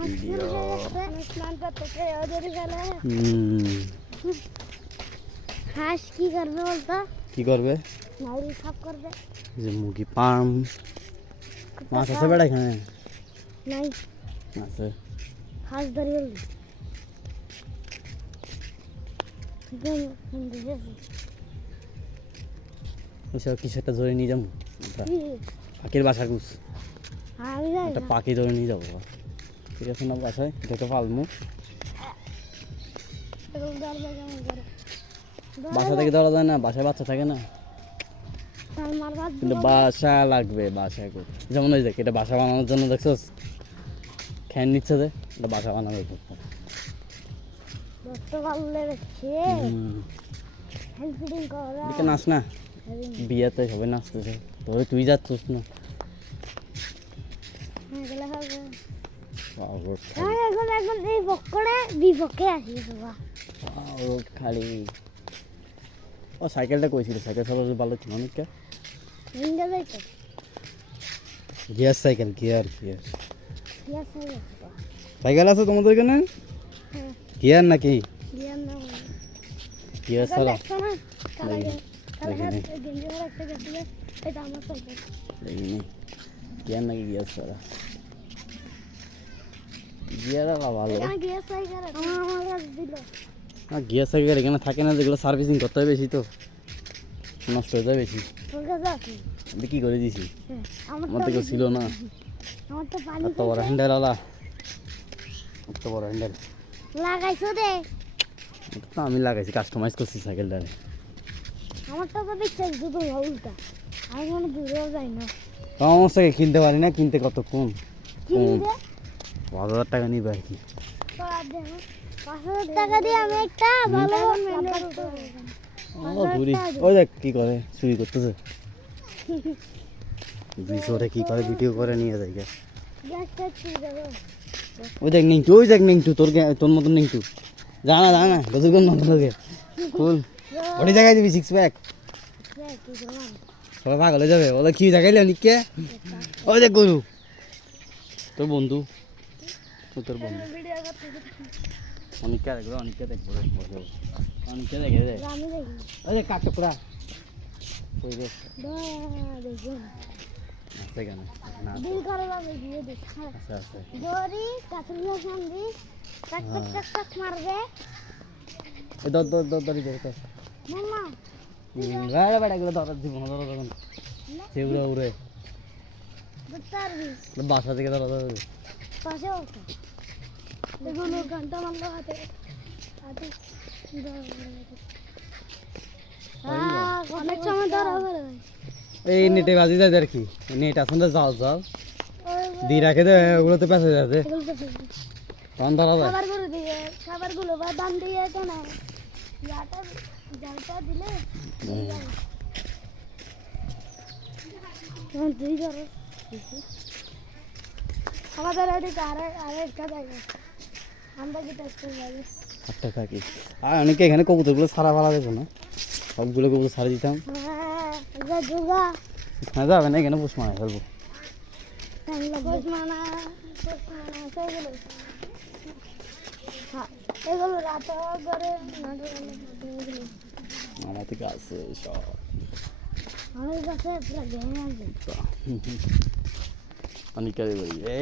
Video হাঁস কি করবে বলতো? কি করবে? নাউরি সাফ করবে। যে মুরগি পাম মাছ আছে বেড়া এখানে নাই আছে। হাঁস ধরি বলবি ওইসব কিছু একটা ধরে নিয়ে যাবো। পাখির বাসা গুছ একটা পাখি ধরে নিয়ে যাবো। ঠিক আছে না? বাসায় দেখে পালমু। বাসা থেকে ধরা যায় না, বাসায় বাচ্চা থাকে না। কিন্তু বাসা লাগবে, বাসা যেমন ওই দেখ এটা বাসা বানানোর জন্য দেখছস খ্যান নিচ্ছে যে এটা বাসা বানাবে। নাচ না বিয়েতে সবাই নাচতেছে, তবে তুই যাচ্ছিস না। খালি ও সাইকেলটা কইছিল, সাইকেল চালাতে ভালো ছিল অনেকটা। Gear cycle, gear gear cycle আছে তোমাদের এখানে? গিয়ার নাকি? গিয়ার ছাড়া গিয়ার নাকি? গিয়ার ছাড়া গিয়ার ভালো। গিয়ার সাইকেল এখানে থাকে না, যেগুলো সার্ভিসিং করতে হয় বেশি তো নষ্ট হয়ে যায় বেশি। কি করে দিছি? আমার থেকে ছিল না। এত বড় হ্যান্ডেল আলা, এত বড় হ্যান্ডেল লাগাইছো দে। আমি লাগাইছি, কাস্টমাইজ করছি সাইকেলটারে। আমারটা তো দেখছিস দুটো উল্টা, আমি মনে দূরেও যাই না। আমার সাইকেল কিনতে পারি না, কিনতে কতক্ষণ? কিনতে 5000 টাকা নিবে আর কি। 5000 টাকা দিয়ে আমি একটা ভালো ওই দেখ কি করে, চুরি করতেছে। 200 কি করে ভিডিও করে নিয়ে যায়। ওই দেখ নিংটু, ওই দেখ নিংটু, তোর মতন নিংটু। জানা জানা গজল কোন মতন লাগে কুল ওই জায়গায় দিবি 6 প্যাক, সবাই পাগল হয়ে যাবে। বলে কি জায়গায় অনিককে? ওই দেখ গরু, তোর বন্ধু, তোর বন্ধু অনিককে দেখবে, অনিককে দেখবো, অনিককে দেখে দে। ওই দেখ কাঠ টুকরা ওই দেখ আছে কেন না দিল করে বাবা দিয়ে দে। আছে আছে দড়ি কাছুরিয়া সঙ্গী টাক টাক টাক টাক মারবে। এই দড়ি ধরে তো মামা গাড়া বাড়া এগুলো ধরা দিব না, ধরা তখন সেগুলো উড়ে বুঝতারবি বাসা থেকে ধরা ধরবে পাশে ওঠো। এগুলো ঘন্টা মারলো হাতে হাতে অনেক সময় ধরা হবে। এই নেটে বাজি যায় আর কি, নেট আছে না, জাল জাল দিয়ে রাখে দে, ওগুলো তো পেঁচে যাবে তখন ধরা যায়। খাবারগুলো দিয়ে খাবারগুলো বা দাম দিয়ে তো না ইয়াটা জালটা দিলে তুই ধরো। আমাদের এদিকে আরেকটা জায়গা আমরা কি টেস্ট যাবি আটটা থাকি। আর অনেকে এখানে কবুতরগুলো ছাড়া ভাড়া দেবো না, সবগুলো কবুতর ছাড়ে দিতাম। হ্যাঁ যাবে না, এখানে পুষ মারা ফেলবো। আমার থেকে আছে সব অনেকটাই বলি এ